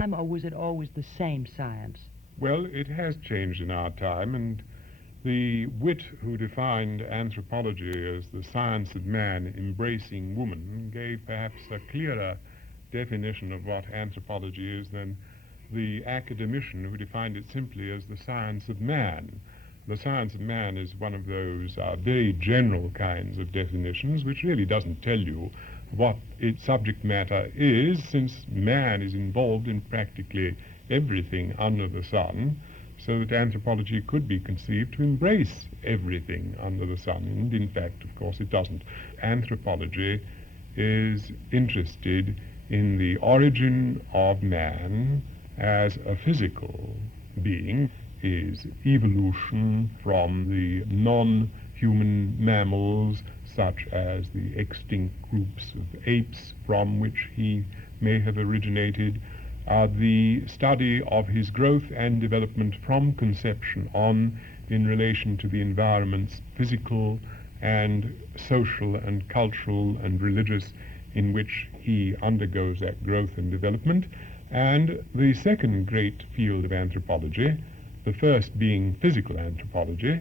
Or was it always the same science? Well, it has changed in our time, and the wit who defined anthropology as the science of man embracing woman gave perhaps a clearer definition of what anthropology is than the academician who defined it simply as the science of man. The science of man is one of those very general kinds of definitions which really doesn't tell you what its subject matter is, since man is involved in practically everything under the sun, so that anthropology could be conceived to embrace everything under the sun, and in fact, of course, it doesn't. Anthropology is interested in the origin of man as a physical being, his evolution from the non-human mammals, such as the extinct groups of apes from which he may have originated, the study of his growth and development from conception on in relation to the environments, physical and social and cultural and religious, in which he undergoes that growth and development. And the second great field of anthropology, the first being physical anthropology,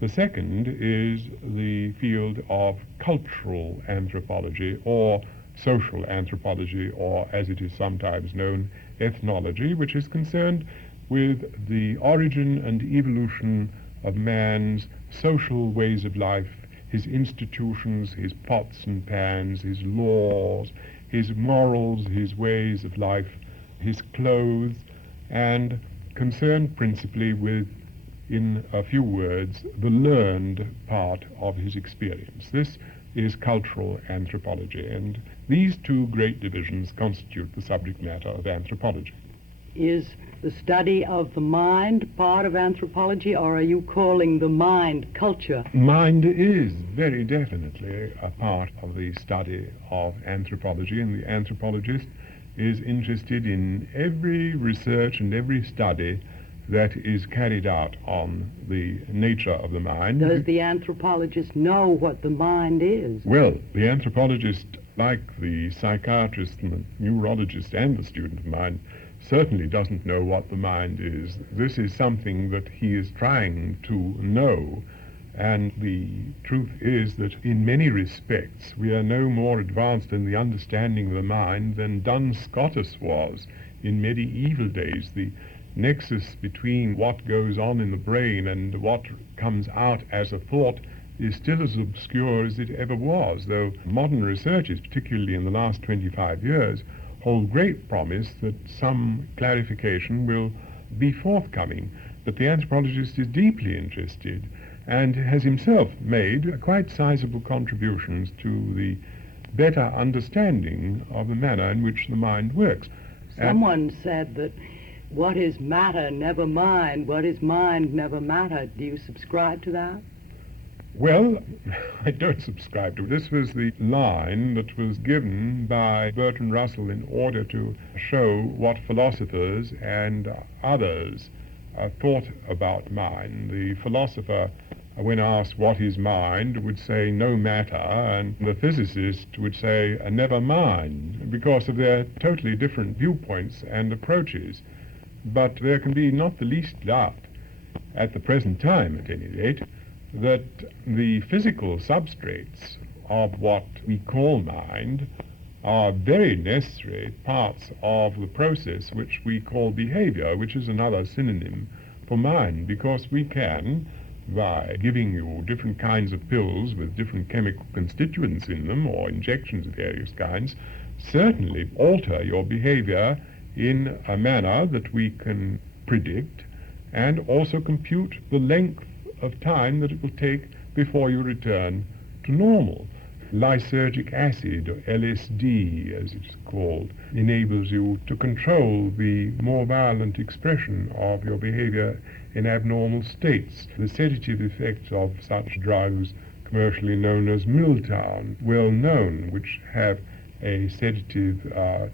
the second is the field of cultural anthropology, or social anthropology, or as it is sometimes known, ethnology, which is concerned with the origin and evolution of man's social ways of life, his institutions, his pots and pans, his laws, his morals, his ways of life, his clothes, and concerned principally with, in a few words, the learned part of his experience. This is cultural anthropology, and these two great divisions constitute the subject matter of anthropology. Is the study of the mind part of anthropology, or are you calling the mind culture? Mind is very definitely a part of the study of anthropology, and the anthropologist is interested in every research and every study that is carried out on the nature of the mind. Does the anthropologist know what the mind is? Well, the anthropologist, like the psychiatrist and the neurologist and the student of mind, certainly doesn't know what the mind is. This is something that he is trying to know, and the truth is that in many respects we are no more advanced in the understanding of the mind than Duns Scotus was in medieval days. The nexus between what goes on in the brain and what comes out as a thought is still as obscure as it ever was, though modern researches, particularly in the last 25 years, hold great promise that some clarification will be forthcoming. But the anthropologist is deeply interested and has himself made quite sizable contributions to the better understanding of the manner in which the mind works. Someone said that what is matter, never mind. What is mind, never matter. Do you subscribe to that? Well, I don't subscribe to it. This was the line that was given by Bertrand Russell in order to show what philosophers and others thought about mind. The philosopher, when asked what is mind, would say no matter, and the physicist would say never mind, because of their totally different viewpoints and approaches. But there can be not the least doubt, at the present time at any rate, that the physical substrates of what we call mind are very necessary parts of the process which we call behavior, which is another synonym for mind, because we can, by giving you different kinds of pills with different chemical constituents in them, or injections of various kinds, certainly alter your behavior in a manner that we can predict, and also compute the length of time that it will take before you return to normal. Lysergic acid, or LSD as it is called, enables you to control the more violent expression of your behavior in abnormal states. The sedative effects of such drugs, commercially known as Miltown, well known, which have a sedative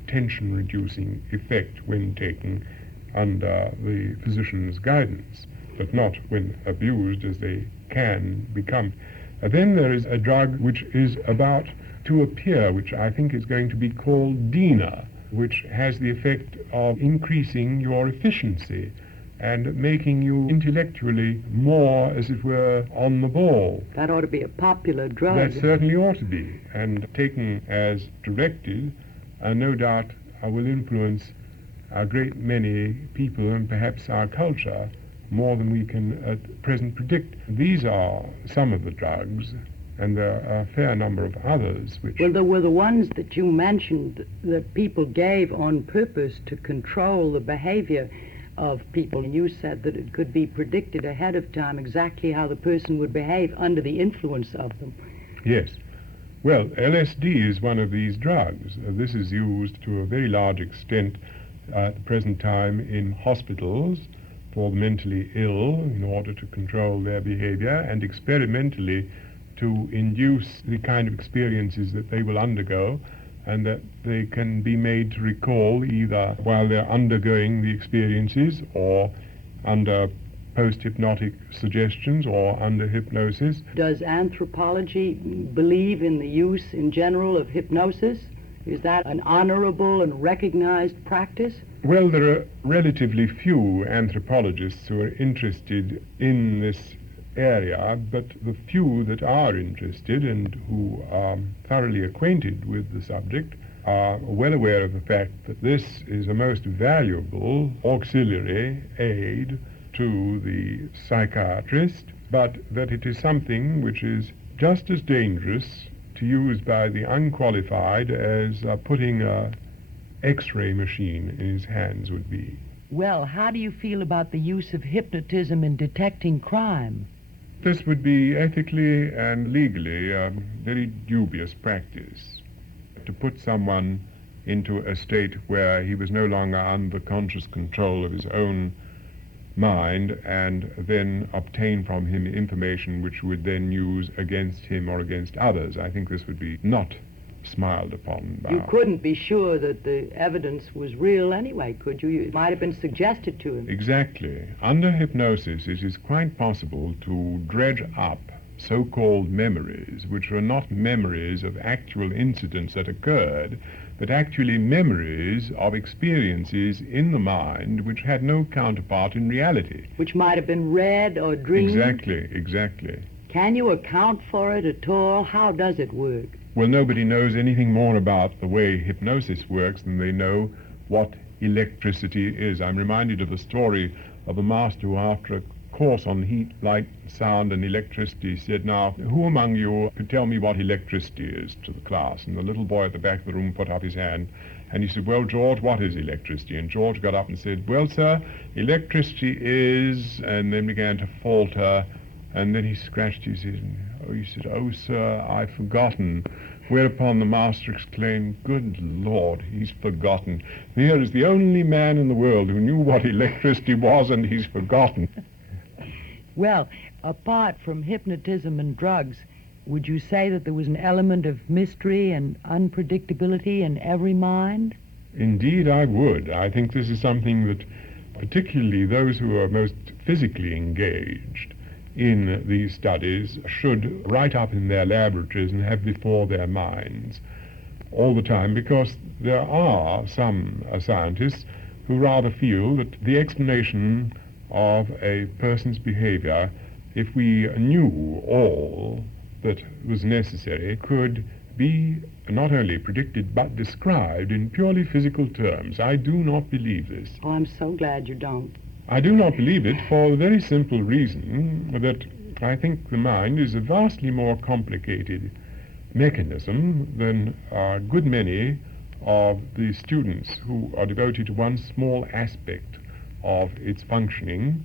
tension-reducing effect when taken under the physician's guidance, but not when abused, as they can become. Then there is a drug which is about to appear, which I think is going to be called Dina. which has the effect of increasing your efficiency and making you intellectually more, as it were, on the ball. That ought to be a popular drug. That certainly ought to be, and taken as directed, no doubt will influence a great many people and perhaps our culture more than we can at present predict. These are some of the drugs, and there are a fair number of others which... Well, there were the ones that you mentioned that people gave on purpose to control the behavior of people. And you said that it could be predicted ahead of time exactly how the person would behave under the influence of them. Yes. Well, LSD is one of these drugs. This is used to a very large extent at the present time in hospitals for the mentally ill in order to control their behavior and experimentally to induce the kind of experiences that they will undergo, and that they can be made to recall either while they're undergoing the experiences or under post-hypnotic suggestions or under hypnosis. Does anthropology believe in the use in general of hypnosis? Is that an honorable and recognized practice? Well, there are relatively few anthropologists who are interested in this area, but the few that are interested and who are thoroughly acquainted with the subject are well aware of the fact that this is a most valuable auxiliary aid to the psychiatrist, but that it is something which is just as dangerous to use by the unqualified as putting a X-ray machine in his hands would be. Well, how do you feel about the use of hypnotism in detecting crime? This would be ethically and legally a very dubious practice. To put someone into a state where he was no longer under conscious control of his own mind and then obtain from him information which would then use against him or against others. I think this would be not smiled upon by... You couldn't be sure that the evidence was real anyway, could you? It might have been suggested to him. Exactly. Under hypnosis, it is quite possible to dredge up so-called memories, which are not memories of actual incidents that occurred, but actually memories of experiences in the mind which had no counterpart in reality. Which might have been read or dreamed. Exactly. Can you account for it at all? How does it work? Well, nobody knows anything more about the way hypnosis works than they know what electricity is. I'm reminded of the story of a master who, after a course on heat, light, sound, and electricity, said, "Now, who among you could tell me what electricity is?" to the class. And the little boy at the back of the room put up his hand, and he said, "Well, George, what is electricity?" And George got up and said, "Well, sir, electricity is..." and then began to falter, and then he scratched his head, and he said, "Oh, sir, I've forgotten." Whereupon the master exclaimed, "Good Lord, he's forgotten. Here is the only man in the world who knew what electricity was, and he's forgotten." Well, apart from hypnotism and drugs, would you say that there was an element of mystery and unpredictability in every mind? Indeed, I would. I think this is something that particularly those who are most physically engaged in these studies should write up in their laboratories and have before their minds all the time, because there are some scientists who rather feel that the explanation of a person's behavior, if we knew all that was necessary, could be not only predicted but described in purely physical terms. I do not believe this. Oh, I'm so glad you don't. I do not believe it for the very simple reason that I think the mind is a vastly more complicated mechanism than a good many of the students who are devoted to one small aspect of its functioning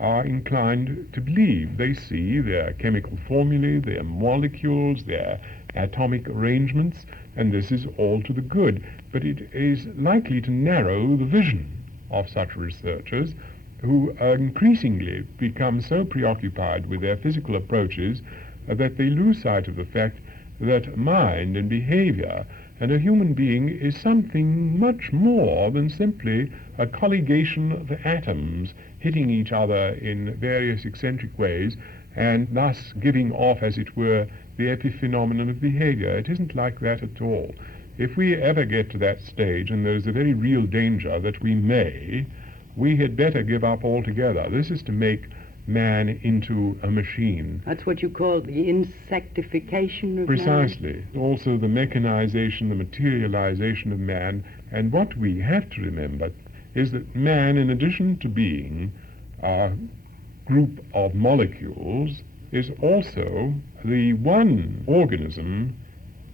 are inclined to believe. They see their chemical formulae, their molecules, their atomic arrangements, and this is all to the good. But it is likely to narrow the vision of such researchers, who increasingly become so preoccupied with their physical approaches that they lose sight of the fact that mind and behavior and a human being is something much more than simply a colligation of the atoms hitting each other in various eccentric ways and thus giving off, as it were, the epiphenomenon of behavior. It isn't like that at all. if we ever get to that stage, and there's a very real danger that we may, we had better give up altogether. This is to make man into a machine. That's what you call the insectification of man? Precisely. Also the mechanization, the materialization of man. And what we have to remember is that man, in addition to being a group of molecules, is also the one organism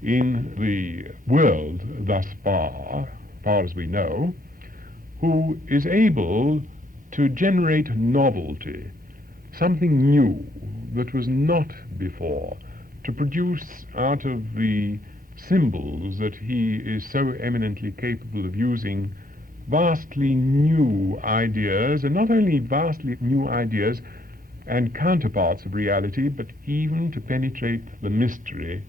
in the world thus far as we know, who is able to generate novelty, something new that was not before, to produce out of the symbols that he is so eminently capable of using vastly new ideas, and not only vastly new ideas and counterparts of reality, but even to penetrate the mystery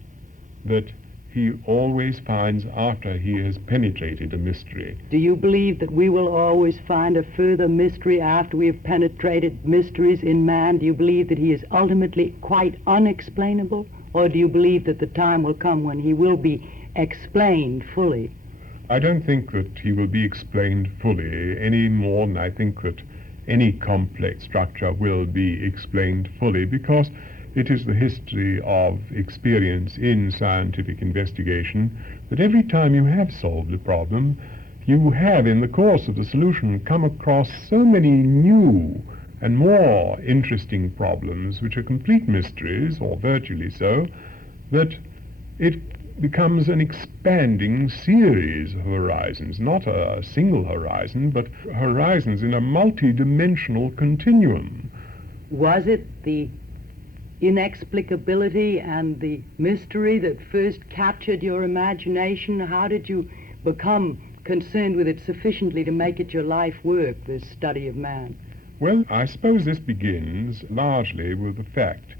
that he always finds after he has penetrated a mystery. Do you believe that we will always find a further mystery after we have penetrated mysteries in man? Do you believe that he is ultimately quite unexplainable? Or do you believe that the time will come when he will be explained fully? I don't think that he will be explained fully any more than I think that any complex structure will be explained fully, because it is the history of experience in scientific investigation that every time you have solved a problem, you have, in the course of the solution, come across so many new and more interesting problems which are complete mysteries, or virtually so, that it becomes an expanding series of horizons, not a single horizon, but horizons in a multi-dimensional continuum. Was it the inexplicability and the mystery that first captured your imagination? How did you become concerned with it sufficiently to make it your life work, this study of man? Well, I suppose this begins largely with the fact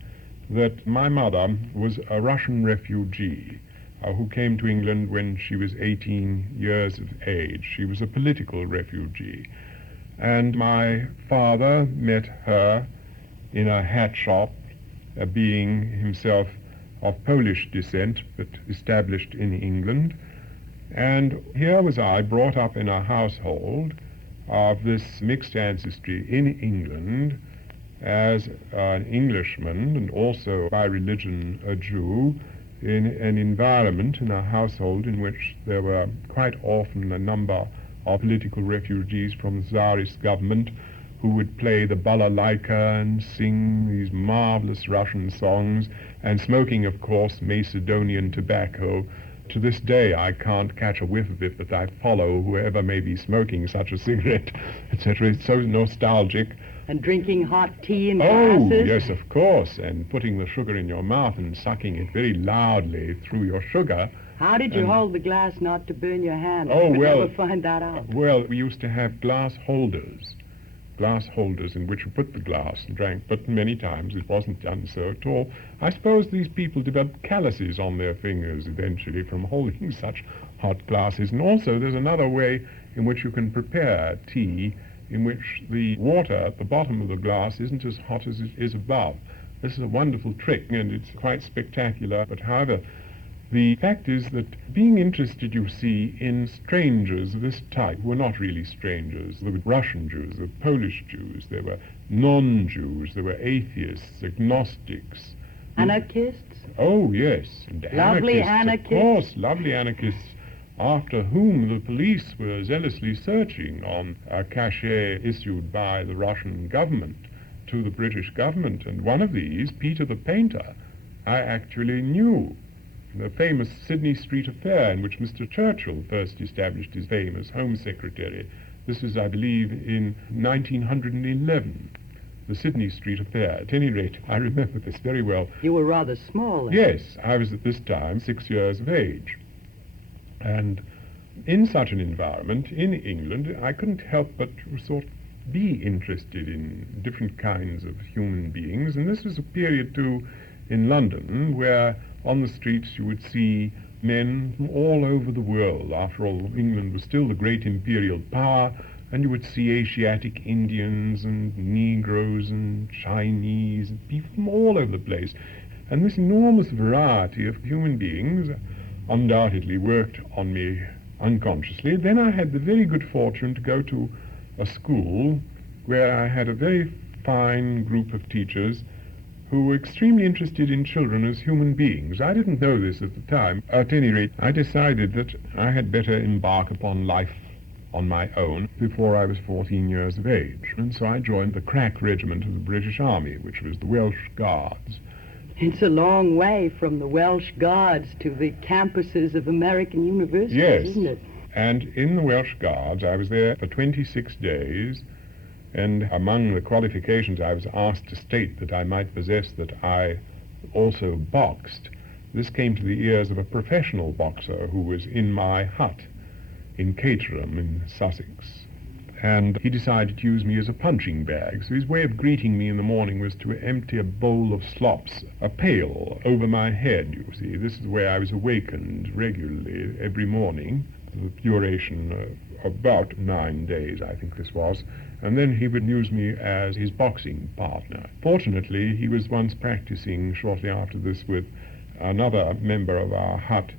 that my mother was a Russian refugee who came to England when she was 18 years of age. She was a political refugee. And my father met her in a hat shop, being himself of Polish descent, but established in England. And here was I, brought up in a household of this mixed ancestry in England as an Englishman and also by religion a Jew, in an environment, in a household in which there were quite often a number of political refugees from the Tsarist government who would play the balalaika and sing these marvelous Russian songs, and smoking, of course, Macedonian tobacco. To this day I can't catch a whiff of it, but I follow whoever may be smoking such a cigarette, etc. It's so nostalgic. And drinking hot tea in glasses? Oh, yes, of course, and putting the sugar in your mouth and sucking it very loudly through your sugar. How did you hold the glass not to burn your hand? Oh, I could well, never find that out. Well, we used to have glass holders in which you put the glass and drank, but many times it wasn't done so at all. I suppose these people developed calluses on their fingers eventually from holding such hot glasses. And also there's another way in which you can prepare tea in which the water at the bottom of the glass isn't as hot as it is above. This is a wonderful trick, and it's quite spectacular. But however, the fact is that being interested, you see, in strangers of this type were not really strangers. There were Russian Jews, there were Polish Jews, there were non-Jews, there were atheists, agnostics. Anarchists? Oh, yes. And Lovely anarchists. Of course, lovely anarchists, after whom the police were zealously searching on a cachet issued by the Russian government to the British government. And one of these, Peter the Painter, I actually knew. The famous Sydney Street affair in which Mr. Churchill first established his fame as Home Secretary. This was, I believe, in 1911, the Sydney Street affair. At any rate, I remember this very well. You were rather small then. Yes, I was at this time 6 years of age. And in such an environment, in England, I couldn't help but sort of be interested in different kinds of human beings. And this was a period, too, in London, where on the streets you would see men from all over the world. After all, England was still the great imperial power, and you would see Asiatic Indians and Negroes and Chinese and people from all over the place. And this enormous variety of human beings undoubtedly worked on me unconsciously. Then I had the very good fortune to go to a school where I had a very fine group of teachers who were extremely interested in children as human beings. I didn't know this at the time. At any rate, I decided that I had better embark upon life on my own before I was 14 years of age. And so I joined the crack regiment of the British Army, which was the Welsh Guards. It's a long way from the Welsh Guards to the campuses of American universities, Yes. isn't it? And in the Welsh Guards, I was there for 26 days, and among the qualifications I was asked to state that I might possess that I also boxed. This came to the ears of a professional boxer who was in my hut in Caterham in Sussex. And he decided to use me as a punching bag. So his way of greeting me in the morning was to empty a bowl of slops, a pail, over my head, you see. This is where I was awakened regularly every morning, for the duration of about 9 days, I think this was. And then he would use me as his boxing partner. Fortunately, he was once practicing shortly after this with another member of our hut,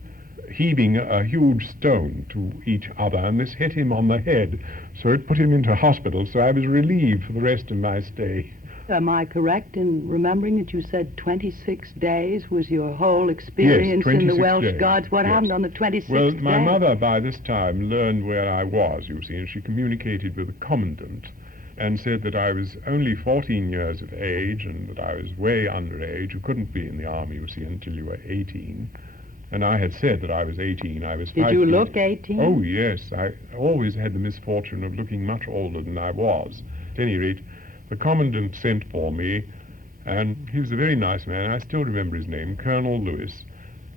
heaving a huge stone to each other, and this hit him on the head, so it put him into hospital, so I was relieved for the rest of my stay. Am I correct in remembering that you said 26 days was your whole experience in the 26 Welsh days. Guards? What Yes. happened on the 26th Well, day? my mother by this time learned where I was, you see, and she communicated with the commandant and said that I was only 14 years of age and that I was way underage. You couldn't be in the army, you see, until you were 18. And I had said that I was 18. I was 5 Did you feet. look 18? Oh, yes. I always had the misfortune of looking much older than I was. At any rate, the commandant sent for me, and he was a very nice man. I still remember his name, Colonel Lewis.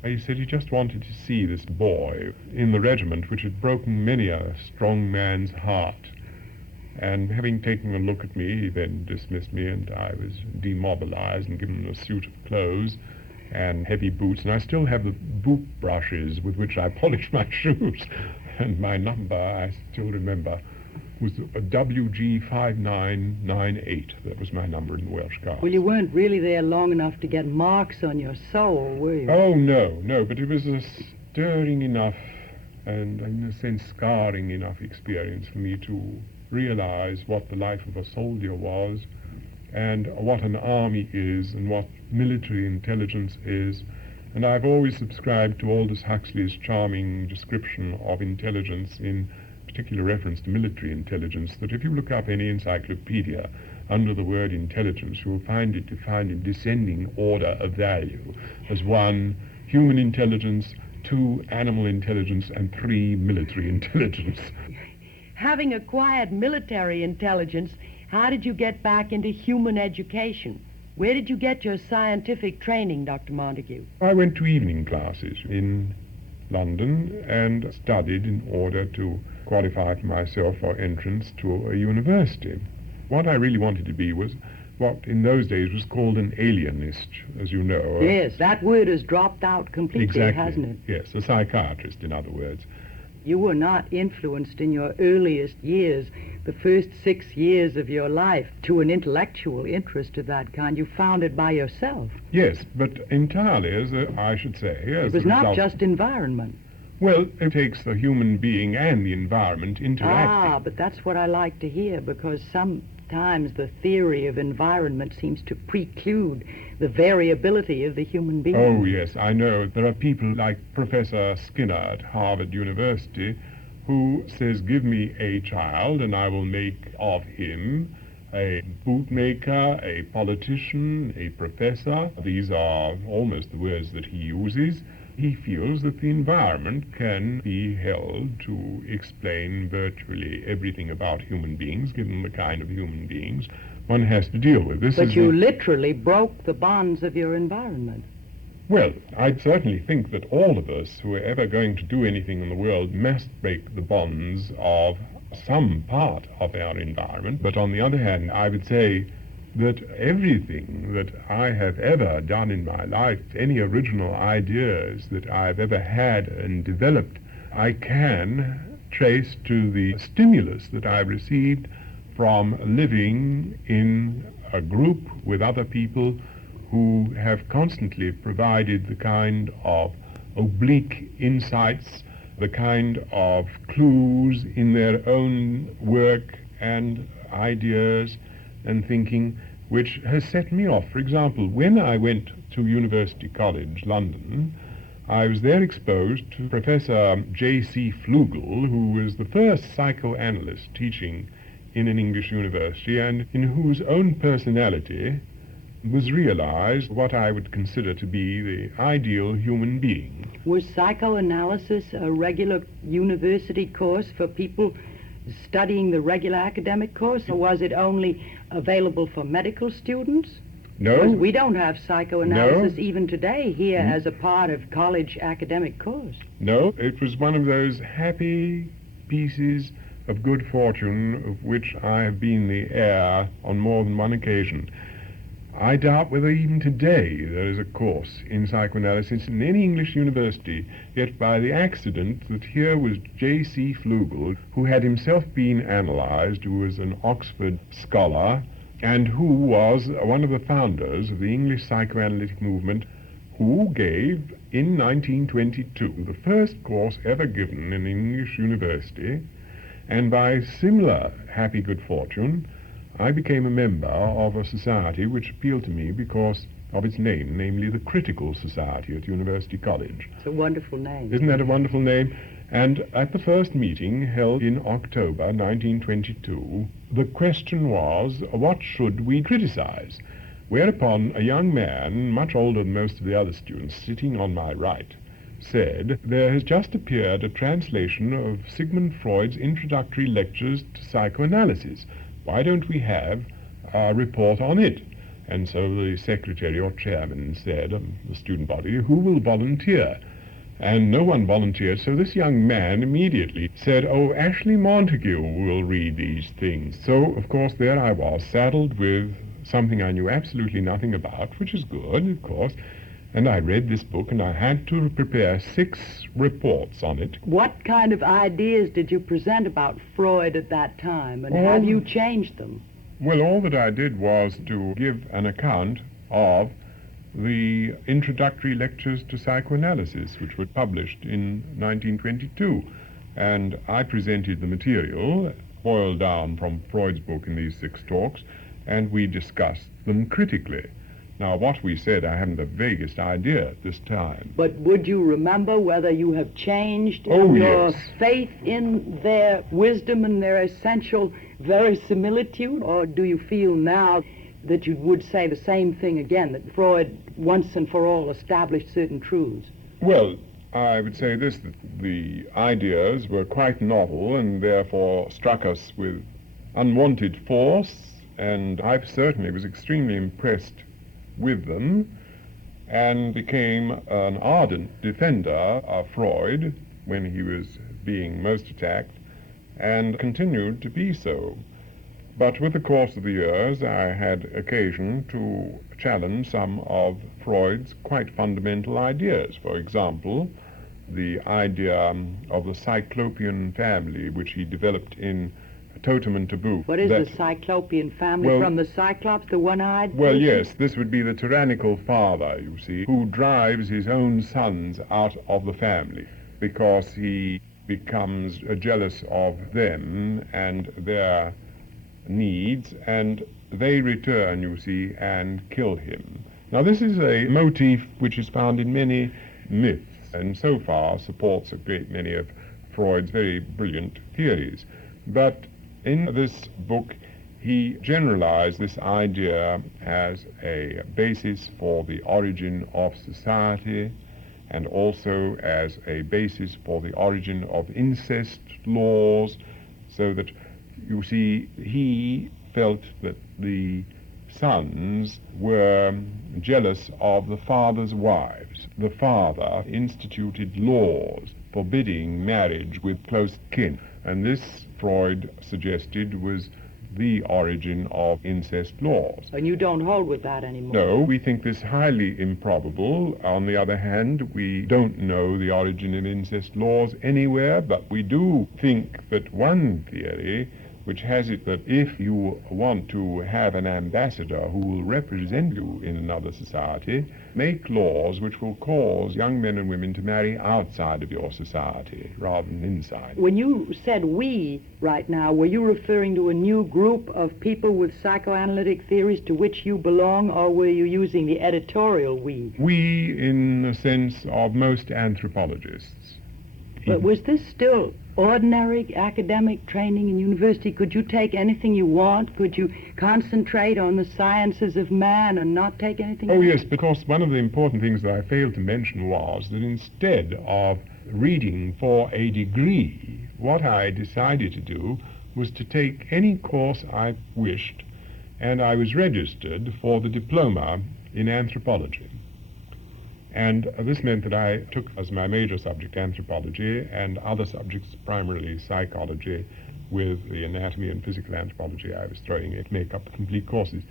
He said he just wanted to see this boy in the regiment, which had broken many a strong man's heart. And having taken a look at me, he then dismissed me, and I was demobilized and given a suit of clothes and heavy boots, and I still have the boot brushes with which I polish my shoes. And my number, I still remember, was a WG5998. That was my number in the Welsh Guards. Well, you weren't really there long enough to get marks on your soul, were you? Oh, no, but it was a stirring enough and, in a sense, scarring enough experience for me to realize what the life of a soldier was, and what an army is, and what military intelligence is. And I've always subscribed to Aldous Huxley's charming description of intelligence, in particular reference to military intelligence, that if you look up any encyclopedia under the word intelligence, you'll find it defined in descending order of value as 1, human intelligence, 2, animal intelligence, and 3, military intelligence. Having acquired military intelligence, how did you get back into human education? Where did you get your scientific training, Dr. Montagu? I went to evening classes in London and studied in order to qualify myself for entrance to a university. What I really wanted to be was what in those days was called an alienist, as you know. Yes, that word has dropped out completely, Exactly. hasn't it? Yes, a psychiatrist, in other words. You were not influenced in your earliest years, the first 6 years of your life, to an intellectual interest of that kind. You found it by yourself. Yes, but entirely, I should say. It was not just environment. Well, it takes the human being and the environment interacting. Ah, but that's what I like to hear, because sometimes the theory of environment seems to preclude the variability of the human being. Oh, yes, I know. There are people like Professor Skinner at Harvard University who says, give me a child and I will make of him a bootmaker, a politician, a professor. These are almost the words that he uses. He feels that the environment can be held to explain virtually everything about human beings, given the kind of human beings one has to deal with. But you literally broke the bonds of your environment. Well, I certainly think that all of us who are ever going to do anything in the world must break the bonds of some part of our environment. But on the other hand, I would say that everything that I have ever done in my life, any original ideas that I've ever had and developed, I can trace to the stimulus that I've received from living in a group with other people who have constantly provided the kind of oblique insights, the kind of clues in their own work and ideas and thinking which has set me off. For example, when I went to University College, London, I was there exposed to Professor J.C. Flugel, who was the first psychoanalyst teaching in an English university, and in whose own personality was realized what I would consider to be the ideal human being. Was psychoanalysis a regular university course for people studying the regular academic course, or was it only available for medical students? No. Because we don't have psychoanalysis No. even today here as a part of college academic course. No, it was one of those happy pieces of good fortune of which I have been the heir on more than one occasion. I doubt whether even today there is a course in psychoanalysis in any English university, yet by the accident that here was J.C. Flugel, who had himself been analyzed, who was an Oxford scholar, and who was one of the founders of the English psychoanalytic movement, who gave, in 1922, the first course ever given in an English university, and by similar happy good fortune, I became a member of a society which appealed to me because of its name, namely the Critical Society at University College. It's a wonderful name. Isn't that a wonderful name? And at the first meeting held in October 1922, the question was, what should we criticize? Whereupon a young man, much older than most of the other students, sitting on my right, said, there has just appeared a translation of Sigmund Freud's introductory lectures to psychoanalysis. Why don't we have a report on it? And so the secretary or chairman said of the student body, who will volunteer? And no one volunteered, so this young man immediately said, oh, Ashley Montagu will read these things. So, of course, there I was, saddled with something I knew absolutely nothing about, which is good, of course, and I read this book, and I had to prepare 6 reports on it. What kind of ideas did you present about Freud at that time, and have you changed them? Well, all that I did was to give an account of the introductory lectures to psychoanalysis, which were published in 1922. And I presented the material, boiled down from Freud's book in these 6 talks, and we discussed them critically. Now, what we said, I haven't the vaguest idea at this time. But would you remember whether you have changed Oh, your yes. faith in their wisdom and their essential verisimilitude? Or do you feel now that you would say the same thing again, that Freud once and for all established certain truths? Well, I would say this, that the ideas were quite novel and therefore struck us with unwanted force, and I certainly was extremely impressed with them and became an ardent defender of Freud when he was being most attacked, and continued to be so. But with the course of the years, I had occasion to challenge some of Freud's quite fundamental ideas. For example, the idea of the Cyclopean family, which he developed in Totem and Taboo. What is the Cyclopean family? Well, from the Cyclops, the one-eyed Well, person? yes, this would be the tyrannical father, you see, who drives his own sons out of the family because he becomes jealous of them and their needs, and they return, you see, and kill him. Now, this is a motif which is found in many myths, and so far supports a great many of Freud's very brilliant theories. But in this book, he generalized this idea as a basis for the origin of society, and also as a basis for the origin of incest laws, so that, you see, he felt that the sons were jealous of the father's wives. The father instituted laws forbidding marriage with close kin, and this, Freud suggested, was the origin of incest laws. And you don't hold with that anymore? No, we think this highly improbable. On the other hand, we don't know the origin of incest laws anywhere, but we do think that one theory which has it that if you want to have an ambassador who will represent you in another society, make laws which will cause young men and women to marry outside of your society rather than inside. When you said we right now, were you referring to a new group of people with psychoanalytic theories to which you belong, or were you using the editorial we? We, in the sense of most anthropologists. But was this still ordinary academic training in university? Could you take anything you want? Could you concentrate on the sciences of man and not take anything else? Oh, yes, because one of the important things that I failed to mention was that instead of reading for a degree, what I decided to do was to take any course I wished, and I was registered for the diploma in anthropology. And this meant that I took as my major subject anthropology and other subjects, primarily psychology, with the anatomy and physical anthropology I was throwing in to make up complete courses.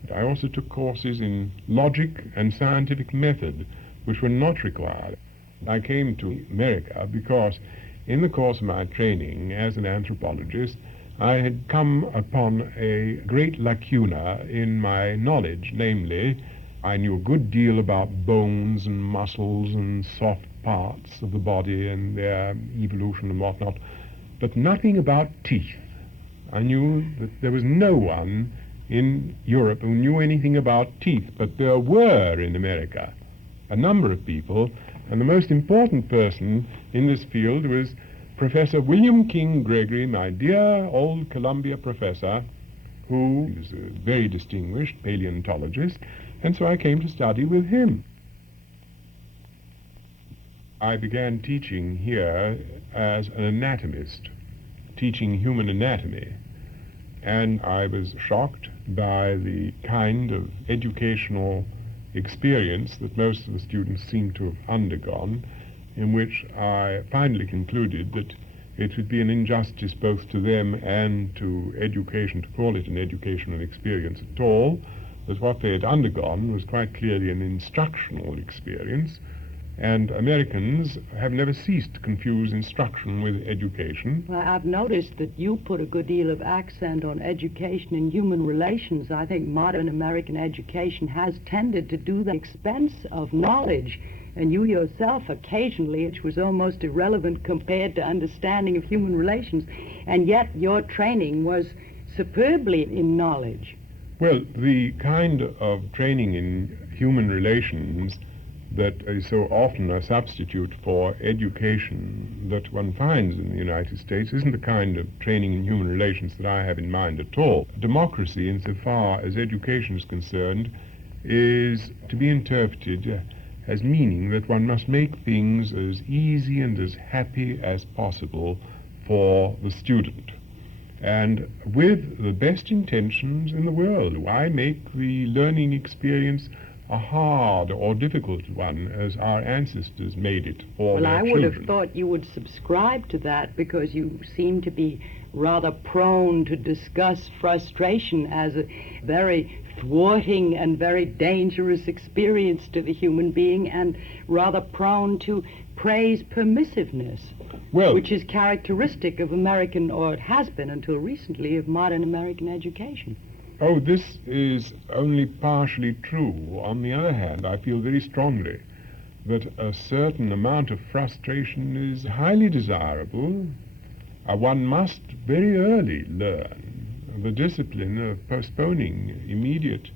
But I also took courses in logic and scientific method, which were not required. I came to America because in the course of my training as an anthropologist, I had come upon a great lacuna in my knowledge, namely, I knew a good deal about bones and muscles and soft parts of the body and their evolution and whatnot, but nothing about teeth. I knew that there was no one in Europe who knew anything about teeth, but there were in America a number of people, and the most important person in this field was Professor William King Gregory, my dear old Columbia professor, who is a very distinguished paleontologist, and so I came to study with him. I began teaching here as an anatomist, teaching human anatomy, and I was shocked by the kind of educational experience that most of the students seem to have undergone, in which I finally concluded that it would be an injustice both to them and to education to call it an educational experience at all, that what they had undergone was quite clearly an instructional experience, and Americans have never ceased to confuse instruction with education. Well, I've noticed that you put a good deal of accent on education and human relations. I think modern American education has tended to do the expense of knowledge, and you yourself occasionally, which was almost irrelevant compared to understanding of human relations, and yet your training was superbly in knowledge. Well, the kind of training in human relations that is so often a substitute for education that one finds in the United States isn't the kind of training in human relations that I have in mind at all. Democracy, insofar as education is concerned, is to be interpreted as meaning that one must make things as easy and as happy as possible for the student. And with the best intentions in the world, why make the learning experience a hard or difficult one, as our ancestors made it for their children? Well, I would have thought you would subscribe to that, because you seem to be rather prone to discuss frustration as a very thwarting and very dangerous experience to the human being, and rather prone to praise permissiveness, which is characteristic of American, or it has been until recently, of modern American education. Oh, this is only partially true. On the other hand, I feel very strongly that a certain amount of frustration is highly desirable. One must very early learn the discipline of postponing immediate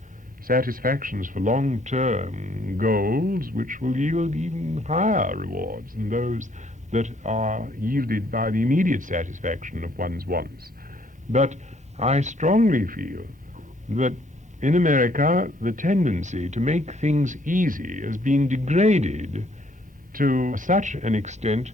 satisfactions for long-term goals, which will yield even higher rewards than those that are yielded by the immediate satisfaction of one's wants. But I strongly feel that in America the tendency to make things easy has been degraded to such an extent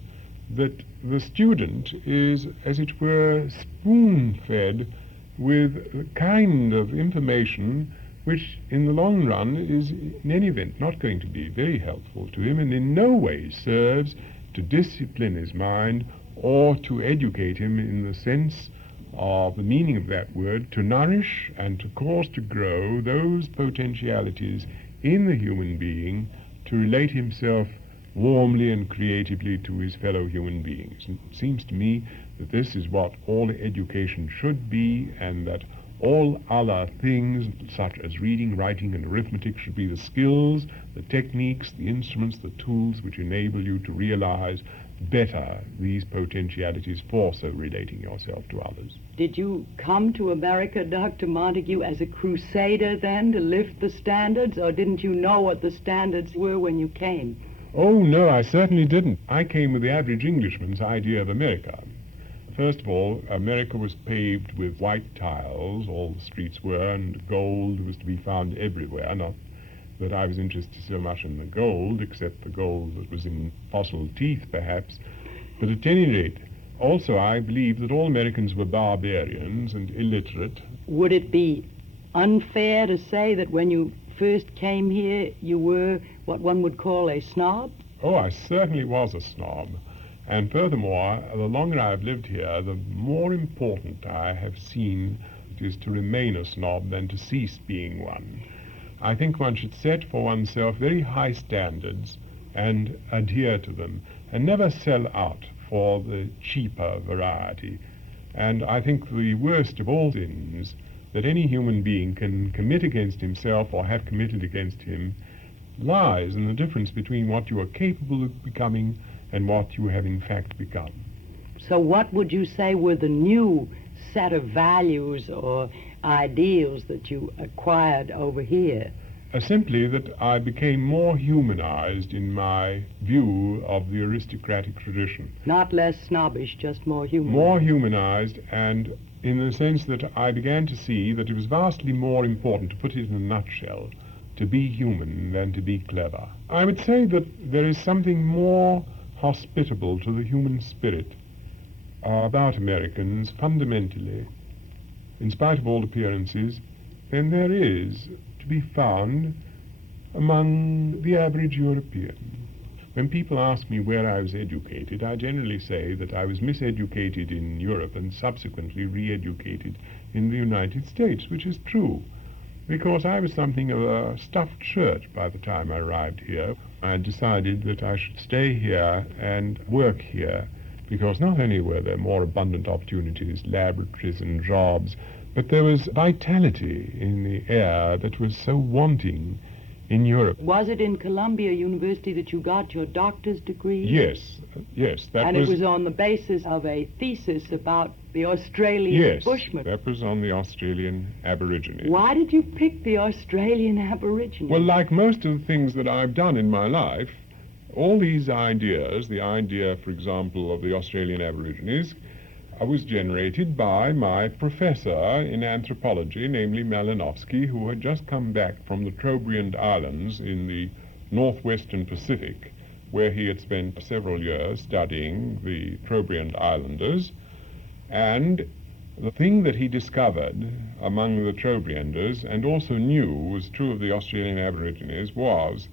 that the student is, as it were, spoon-fed with a kind of information which in the long run is in any event not going to be very helpful to him, and in no way serves to discipline his mind or to educate him in the sense of the meaning of that word, to nourish and to cause to grow those potentialities in the human being to relate himself warmly and creatively to his fellow human beings. And it seems to me that this is what all education should be, and that all other things, such as reading, writing, and arithmetic, should be the skills, the techniques, the instruments, the tools which enable you to realize better these potentialities for so relating yourself to others. Did you come to America, Dr. Montagu, as a crusader then to lift the standards, or didn't you know what the standards were when you came? Oh, no, I certainly didn't. I came with the average Englishman's idea of America. First of all, America was paved with white tiles, all the streets were, and gold was to be found everywhere. Not that I was interested so much in the gold, except the gold that was in fossil teeth, perhaps. But at any rate, also I believed that all Americans were barbarians and illiterate. Would it be unfair to say that when you first came here, you were what one would call a snob? Oh, I certainly was a snob. And furthermore, the longer I've lived here, the more important I have seen it is to remain a snob than to cease being one. I think one should set for oneself very high standards and adhere to them, and never sell out for the cheaper variety. And I think the worst of all sins that any human being can commit against himself or have committed against him lies in the difference between what you are capable of becoming and what you have in fact become. So what would you say were the new set of values or ideals that you acquired over here? Simply that I became more humanized in my view of the aristocratic tradition. Not less snobbish, just more human. More humanized, and in the sense that I began to see that it was vastly more important, to put it in a nutshell, to be human than to be clever. I would say that there is something more hospitable to the human spirit about Americans fundamentally, in spite of all appearances, than there is to be found among the average European. When people ask me where I was educated, I generally say that I was miseducated in Europe and subsequently re-educated in the United States, which is true, because I was something of a stuffed shirt by the time I arrived here. I decided that I should stay here and work here, because not only were there more abundant opportunities, laboratories and jobs, but there was vitality in the air that was so wanting in Europe. Was it in Columbia University that you got your doctor's degree? Yes. And it was on the basis of a thesis about the Australian Bushmen. That was on the Australian Aborigines. Why did you pick the Australian Aborigines? Well, like most of the things that I've done in my life, all these ideas, the idea, for example, of the Australian Aborigines, was generated by my professor in anthropology, namely Malinowski, who had just come back from the Trobriand Islands in the northwestern Pacific, where he had spent several years studying the Trobriand Islanders. And the thing that he discovered among the Trobrianders, and also knew was true of the Australian Aborigines, was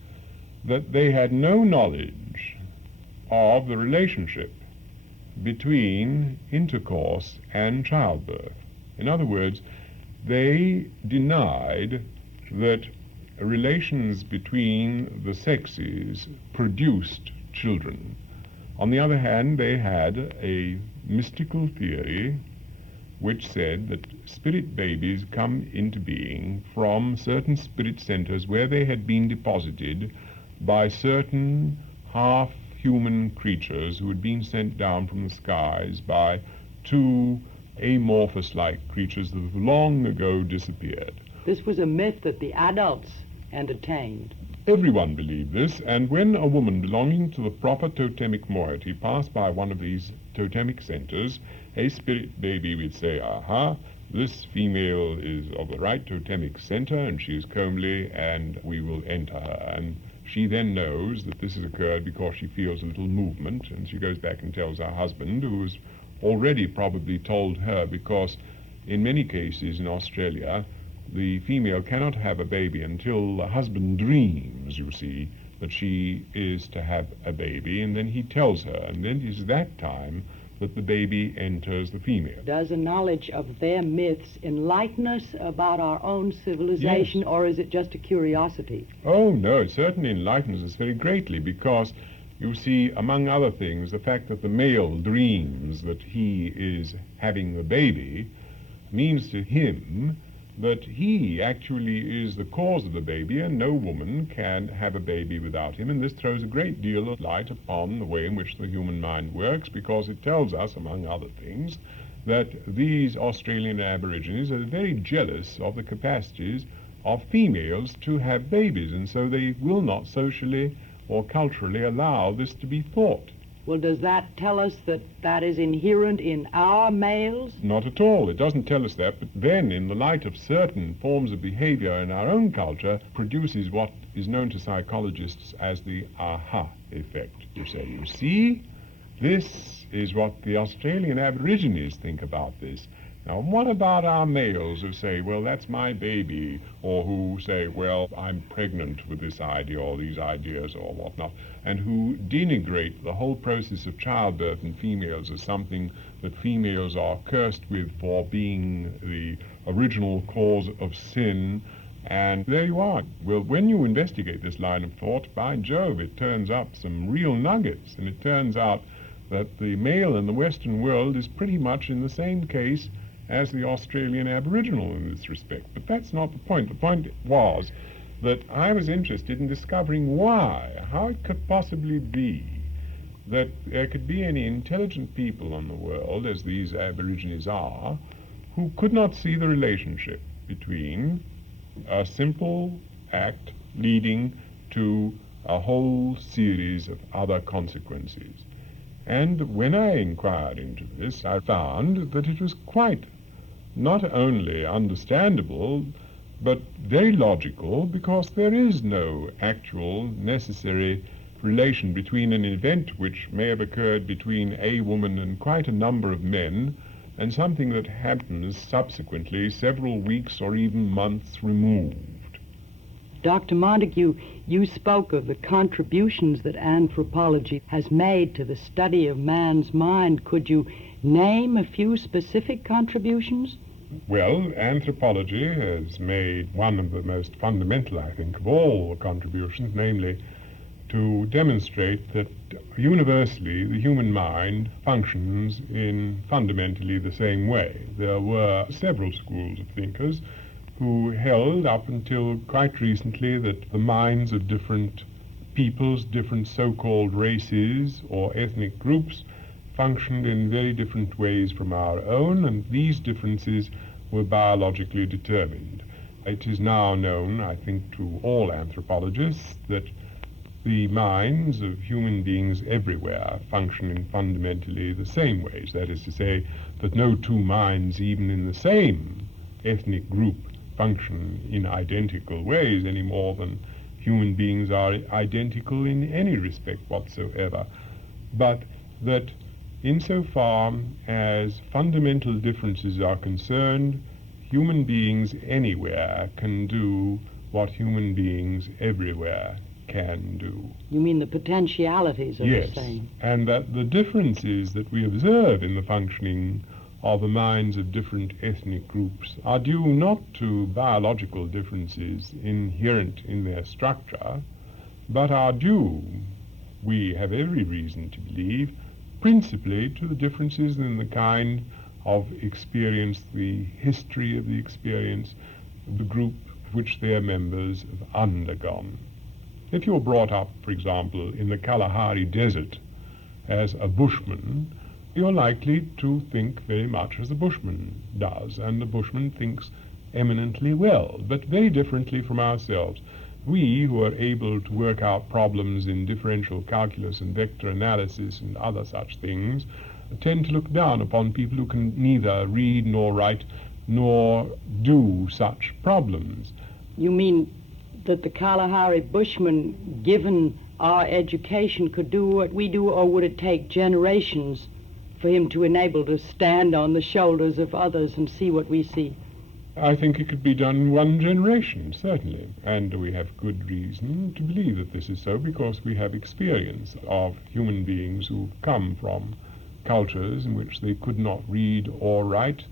that they had no knowledge of the relationship between intercourse and childbirth. In other words, they denied that relations between the sexes produced children. On the other hand, they had a mystical theory which said that spirit babies come into being from certain spirit centers where they had been deposited by certain half-human creatures who had been sent down from the skies by two amorphous-like creatures that have long ago disappeared. This was a myth that the adults entertained. Everyone believed this, and when a woman belonging to the proper totemic moiety passed by one of these totemic centers, a spirit baby would say, aha, this female is of the right totemic center, and she is comely, and we will enter her. And she then knows that this has occurred because she feels a little movement, and she goes back and tells her husband, who has already probably told her, because in many cases in Australia, the female cannot have a baby until the husband dreams, you see, that she is to have a baby, and then he tells her, and then it is that time that the baby enters the female. Does a knowledge of their myths enlighten us about our own civilization, Yes. or is it just a curiosity? Oh, no, it certainly enlightens us very greatly, because You see, among other things, the fact that the male dreams that he is having a baby means to him that he actually is the cause of the baby, and no woman can have a baby without him. And this throws a great deal of light upon the way in which the human mind works, because it tells us, among other things, that these Australian Aborigines are very jealous of the capacities of females to have babies, and so they will not socially or culturally allow this to be thought. Well, does that tell us that that is inherent in our males? Not at all. It doesn't tell us that, but then, in the light of certain forms of behavior in our own culture, produces what is known to psychologists as the aha effect. You say, you see, this is what the Australian Aborigines think about this. Now, what about our males who say, well, that's my baby, or who say, well, I'm pregnant with this idea or these ideas or whatnot, and who denigrate the whole process of childbirth in females as something that females are cursed with for being the original cause of sin. And there you are. Well, when you investigate this line of thought, by Jove, it turns up some real nuggets, and it turns out that the male in the Western world is pretty much in the same case as the Australian Aboriginal in this respect. But that's not the point. The point was that I was interested in discovering how it could possibly be that there could be any intelligent people on the world, as these Aborigines are, who could not see the relationship between a simple act leading to a whole series of other consequences. And when I inquired into this, I found that it was quite not only understandable, but very logical, because there is no actual necessary relation between an event which may have occurred between a woman and quite a number of men and something that happens subsequently several weeks or even months removed. Dr. Montagu, you spoke of the contributions that anthropology has made to the study of man's mind. Could you name a few specific contributions? Well, anthropology has made one of the most fundamental, I think, of all the contributions, namely to demonstrate that universally the human mind functions in fundamentally the same way. There were several schools of thinkers who held up until quite recently that the minds of different peoples, different so-called races or ethnic groups, functioned in very different ways from our own, and these differences were biologically determined. It is now known, I think, to all anthropologists that the minds of human beings everywhere function in fundamentally the same ways. That is to say, that no two minds, even in the same ethnic group, function in identical ways any more than human beings are identical in any respect whatsoever. But that insofar as fundamental differences are concerned, human beings anywhere can do what human beings everywhere can do. You mean the potentialities of the same? Yes, and that the differences that we observe in the functioning of the minds of different ethnic groups are due not to biological differences inherent in their structure, but are due, we have every reason to believe, principally to the differences in the kind of experience, the history of the experience of the group which their members have undergone. If you're brought up, for example, in the Kalahari Desert as a bushman, you're likely to think very much as the bushman does, and the bushman thinks eminently well, but very differently from ourselves. We, who are able to work out problems in differential calculus and vector analysis and other such things, tend to look down upon people who can neither read nor write nor do such problems. You mean that the Kalahari Bushman, given our education, could do what we do, or would it take generations for him to enable to stand on the shoulders of others and see what we see? I think it could be done in one generation, certainly, and we have good reason to believe that this is so, because we have experience of human beings who come from cultures in which they could not read or write.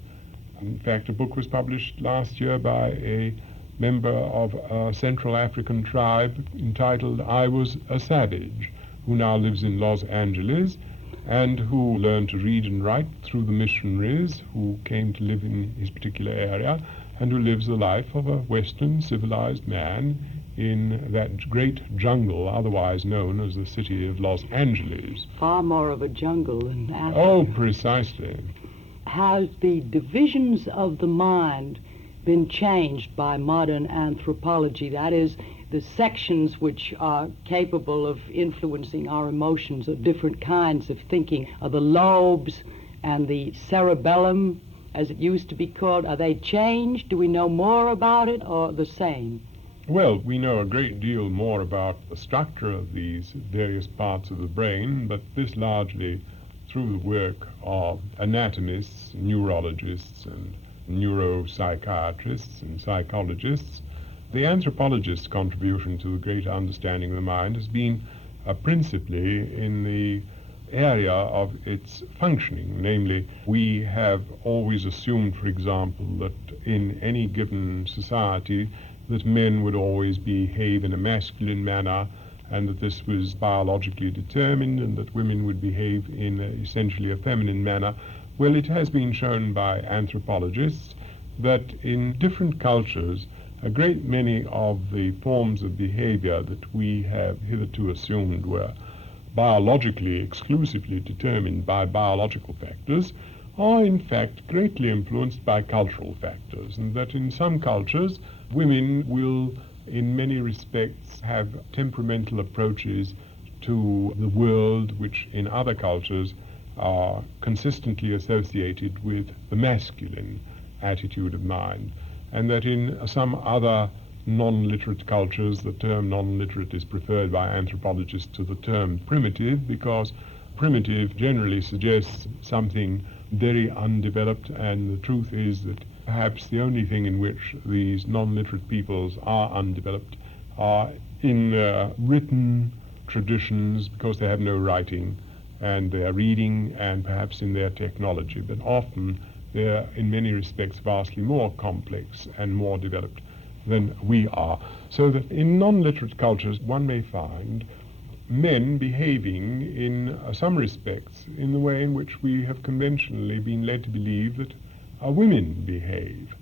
In fact, a book was published last year by a member of a Central African tribe entitled "I Was a Savage," who now lives in Los Angeles, and who learned to read and write through the missionaries who came to live in his particular area, and who lives the life of a Western civilized man in that great jungle otherwise known as the city of Los Angeles. Far more of a jungle than Africa. Oh, precisely. Has the divisions of the mind been changed by modern anthropology? That is, the sections which are capable of influencing our emotions of different kinds of thinking, are the lobes and the cerebellum, as it used to be called. Are they changed? Do we know more about it, or the same? Well, we know a great deal more about the structure of these various parts of the brain, but this largely through the work of anatomists, neurologists, and neuropsychiatrists and psychologists. The anthropologist's contribution to the greater understanding of the mind has been principally in the area of its functioning. Namely, we have always assumed, for example, that in any given society that men would always behave in a masculine manner, and that this was biologically determined, and that women would behave in essentially a feminine manner. Well, it has been shown by anthropologists that in different cultures, a great many of the forms of behavior that we have hitherto assumed were biologically exclusively determined by biological factors are in fact greatly influenced by cultural factors, and that in some cultures women will in many respects have temperamental approaches to the world which in other cultures are consistently associated with the masculine attitude of mind, and that in some other non-literate cultures the term non-literate is preferred by anthropologists to the term primitive, because primitive generally suggests something very undeveloped, and the truth is that perhaps the only thing in which these non-literate peoples are undeveloped are in written traditions, because they have no writing, and their reading, and perhaps in their technology. But often they're in many respects vastly more complex and more developed than we are. So that in non-literate cultures one may find men behaving in some respects in the way in which we have conventionally been led to believe that women behave.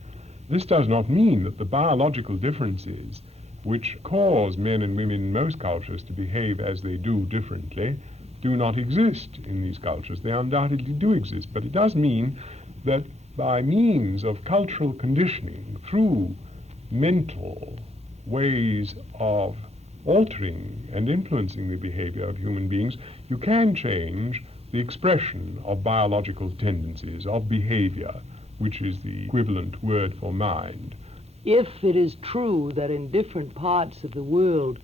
This does not mean that the biological differences which cause men and women in most cultures to behave as they do differently do not exist in these cultures. They undoubtedly do exist, but it does mean that by means of cultural conditioning, through mental ways of altering and influencing the behavior of human beings, you can change the expression of biological tendencies, of behavior, which is the equivalent word for mind. If it is true that in different parts of the world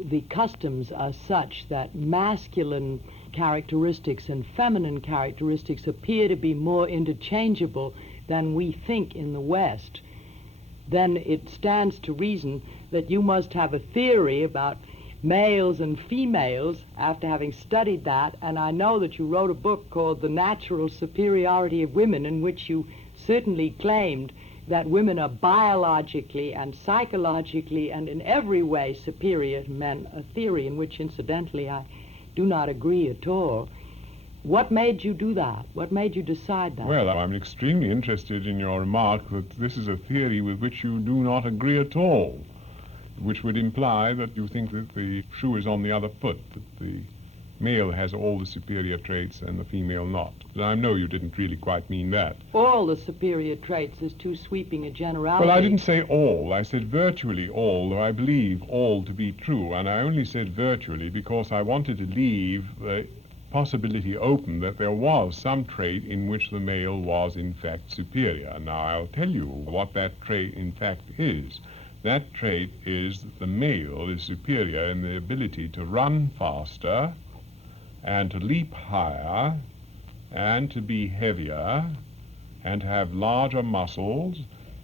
the customs are such that masculine characteristics and feminine characteristics appear to be more interchangeable than we think in the West, then it stands to reason that you must have a theory about males and females after having studied that. And I know that you wrote a book called The Natural Superiority of Women, in which you certainly claimed that women are biologically and psychologically and in every way superior to men, a theory in which, incidentally, I do not agree at all. What made you do that? What made you decide that? Well, I'm extremely interested in your remark that this is a theory with which you do not agree at all, which would imply that you think that the shoe is on the other foot, that the male has all the superior traits and the female not. But I know you didn't really quite mean that. All the superior traits is too sweeping a generality. Well, I didn't say all. I said virtually all, though I believe all to be true. And I only said virtually because I wanted to leave the possibility open that there was some trait in which the male was in fact superior. Now, I'll tell you what that trait in fact is. That trait is that the male is superior in the ability to run faster and to leap higher and to be heavier and to have larger muscles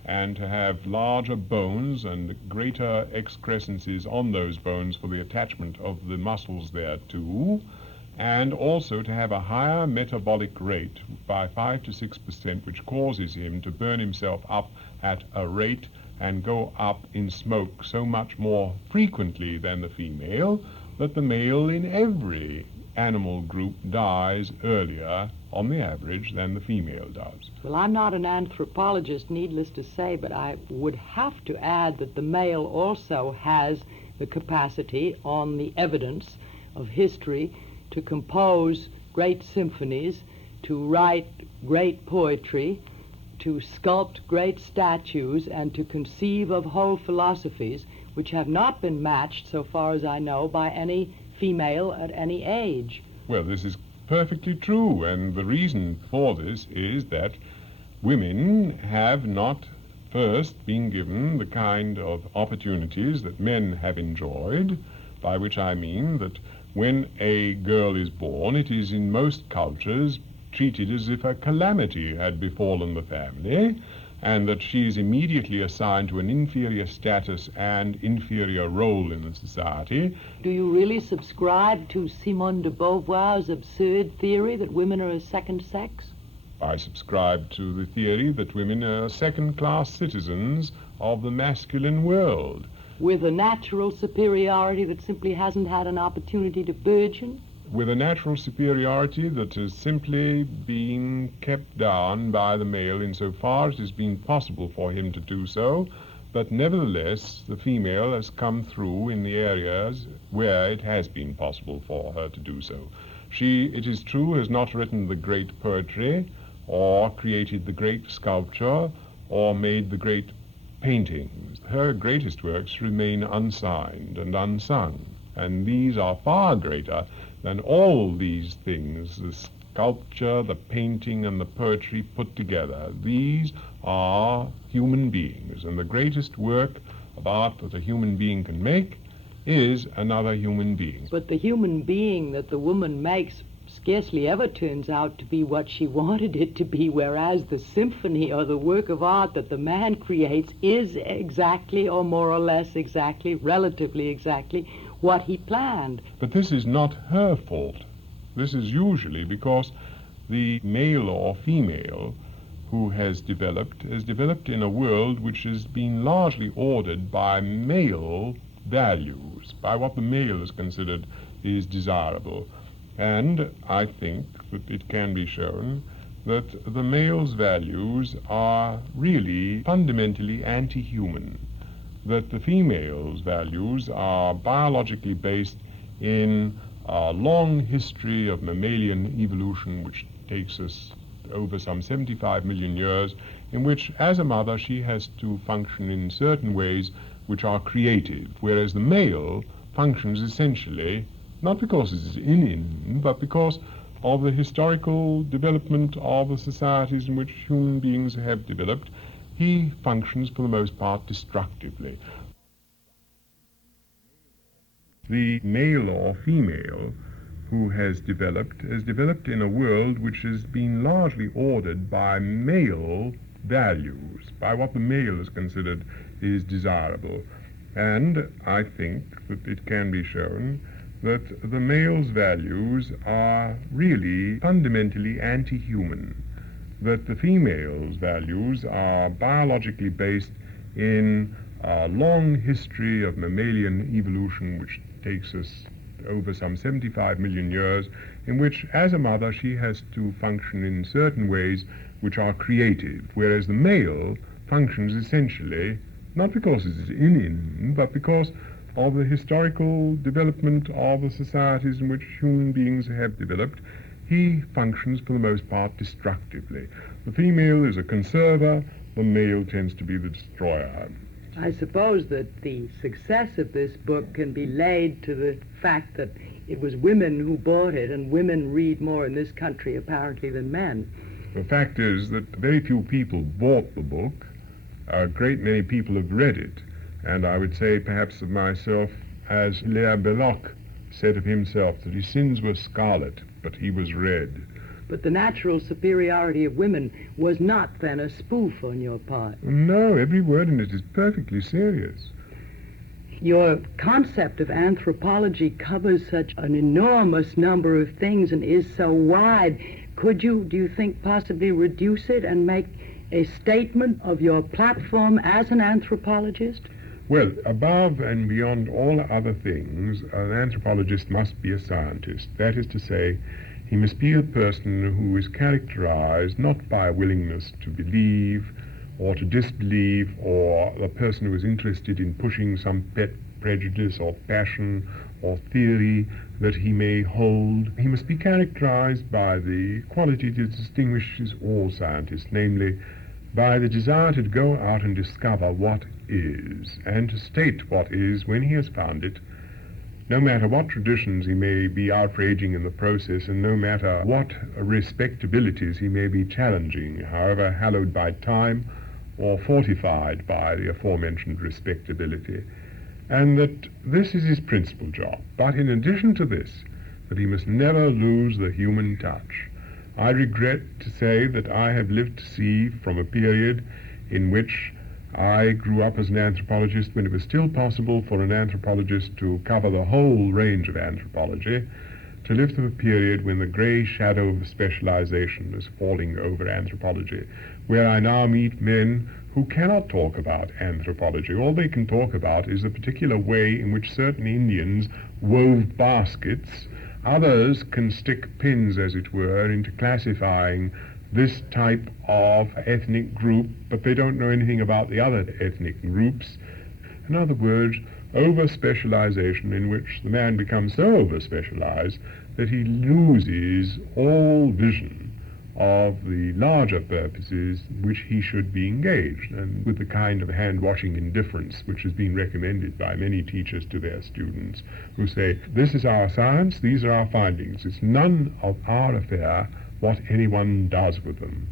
and to have larger bones and greater excrescences on those bones for the attachment of the muscles thereto, and also to have a higher metabolic rate by 5 to 6%, which causes him to burn himself up at a rate and go up in smoke so much more frequently than the female, that the male in every animal group dies earlier, on the average, than the female does. Well, I'm not an anthropologist, needless to say, but I would have to add that the male also has the capacity, on the evidence of history, to compose great symphonies, to write great poetry, to sculpt great statues, and to conceive of whole philosophies which have not been matched, so far as I know, by any female at any age. Well, this is perfectly true, and the reason for this is that women have not first been given the kind of opportunities that men have enjoyed, by which I mean that when a girl is born, it is in most cultures treated as if a calamity had befallen the family, and that she is immediately assigned to an inferior status and inferior role in the society. Do you really subscribe to Simone de Beauvoir's absurd theory that women are a second sex? I subscribe to the theory that women are second-class citizens of the masculine world. With a natural superiority that simply hasn't had an opportunity to burgeon? With a natural superiority that has simply been kept down by the male insofar as it has been possible for him to do so, but nevertheless the female has come through in the areas where it has been possible for her to do so. She, it is true, has not written the great poetry, or created the great sculpture, or made the great paintings. Her greatest works remain unsigned and unsung, and these are far greater than all these things, the sculpture, the painting, and the poetry put together. These are human beings, and the greatest work of art that a human being can make is another human being. But the human being that the woman makes scarcely ever turns out to be what she wanted it to be, whereas the symphony or the work of art that the man creates is exactly, or more or less exactly, relatively exactly, what he planned. But this is not her fault. This is usually because the male or female who has developed in a world which has been largely ordered by male values, by what the male has considered is desirable. And I think that it can be shown that the male's values are really fundamentally anti-human, that the female's values are biologically based in a long history of mammalian evolution which takes us over some 75 million years, in which as a mother she has to function in certain ways which are creative, whereas the male functions essentially not because it is in him, but because of the historical development of the societies in which human beings have developed. He functions for the most part destructively. The male or female who has developed in a world which has been largely ordered by male values, by what the male has considered is desirable. And I think that it can be shown that the male's values are really fundamentally anti-human, that the female's values are biologically based in a long history of mammalian evolution which takes us over some 75 million years, in which as a mother she has to function in certain ways which are creative, whereas the male functions essentially not because it is in him, but because of the historical development of the societies in which human beings have developed. He functions for the most part destructively. The female is a conserver, the male tends to be the destroyer. I suppose that the success of this book can be laid to the fact that it was women who bought it, and women read more in this country apparently than men. The fact is that very few people bought the book. A great many people have read it. And I would say perhaps of myself, as Hilaire Belloc said of himself, that his sins were scarlet, but he was red. But the natural superiority of women was not then a spoof on your part. No, every word in it is perfectly serious. Your concept of anthropology covers such an enormous number of things and is so wide. Could you, do you think, possibly reduce it and make a statement of your platform as an anthropologist? Well, above and beyond all other things, an anthropologist must be a scientist. That is to say, he must be a person who is characterized not by a willingness to believe or to disbelieve, or a person who is interested in pushing some pet prejudice or passion or theory that he may hold. He must be characterized by the quality that distinguishes all scientists, namely by the desire to go out and discover what is, and to state what is when he has found it, no matter what traditions he may be outraging in the process, and no matter what respectabilities he may be challenging, however hallowed by time or fortified by the aforementioned respectability. And that this is his principal job. But in addition to this, that he must never lose the human touch. I regret to say that I have lived to see, from a period in which I grew up as an anthropologist, when it was still possible for an anthropologist to cover the whole range of anthropology, to live through a period when the grey shadow of specialization is falling over anthropology, where I now meet men who cannot talk about anthropology. All they can talk about is the particular way in which certain Indians wove baskets. Others can stick pins, as it were, into classifying this type of ethnic group, but they don't know anything about the other ethnic groups. In other words, over-specialization, in which the man becomes so over-specialized that he loses all vision of the larger purposes which he should be engaged, and with the kind of hand-washing indifference which has been recommended by many teachers to their students, who say, this is our science, these are our findings, it's none of our affair what anyone does with them.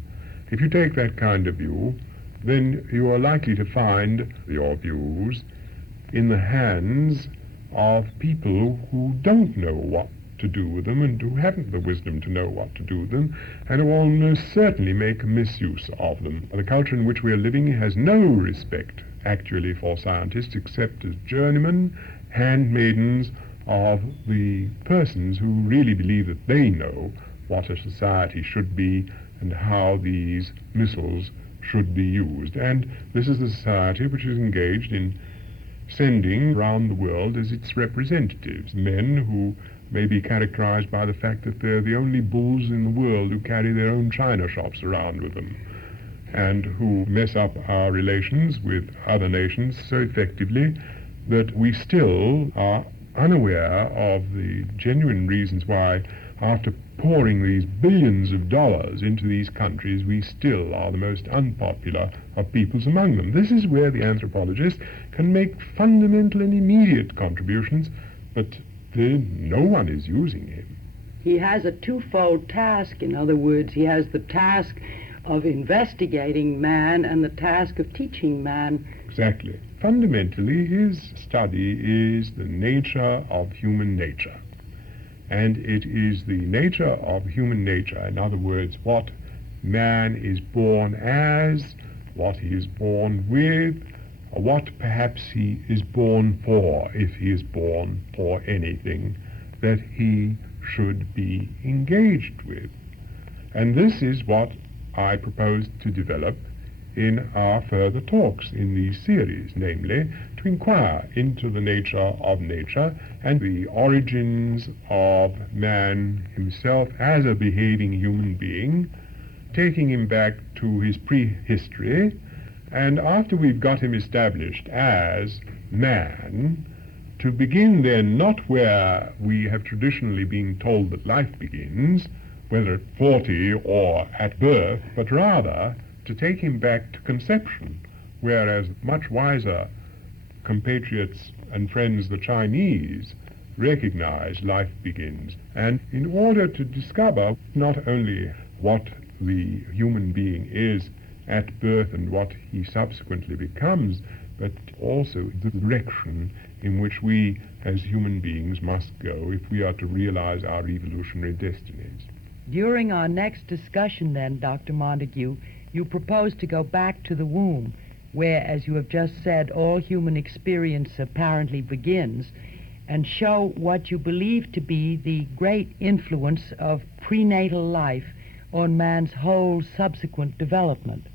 If you take that kind of view, then you are likely to find your views in the hands of people who don't know what to do with them, and who haven't the wisdom to know what to do with them, and who almost certainly make misuse of them. The culture in which we are living has no respect, actually, for scientists, except as journeymen, handmaidens of the persons who really believe that they know what a society should be and how these missiles should be used. And this is the society which is engaged in sending around the world as its representatives, men who may be characterized by the fact that they're the only bulls in the world who carry their own china shops around with them, and who mess up our relations with other nations so effectively that we still are unaware of the genuine reasons why, after pouring these billions of dollars into these countries, we still are the most unpopular of peoples among them. This is where the anthropologist can make fundamental and immediate contributions, but no one is using him. He has a twofold task. In other words, he has the task of investigating man and the task of teaching man. Exactly. Fundamentally, his study is the nature of human nature. And it is the nature of human nature, in other words, what man is born as, what he is born with, or what perhaps he is born for, if he is born for anything, that he should be engaged with. And this is what I propose to develop in our further talks in these series, namely, to inquire into the nature of nature and the origins of man himself as a behaving human being, taking him back to his prehistory, and after we've got him established as man, to begin then not where we have traditionally been told that life begins, whether at 40 or at birth, but rather to take him back to conception, whereas much wiser compatriots and friends, the Chinese, recognize life begins. And in order to discover not only what the human being is at birth and what he subsequently becomes, but also the direction in which we as human beings must go if we are to realize our evolutionary destinies. During our next discussion then, Dr. Montagu, you propose to go back to the womb, where, as you have just said, all human experience apparently begins, and show what you believe to be the great influence of prenatal life on man's whole subsequent development.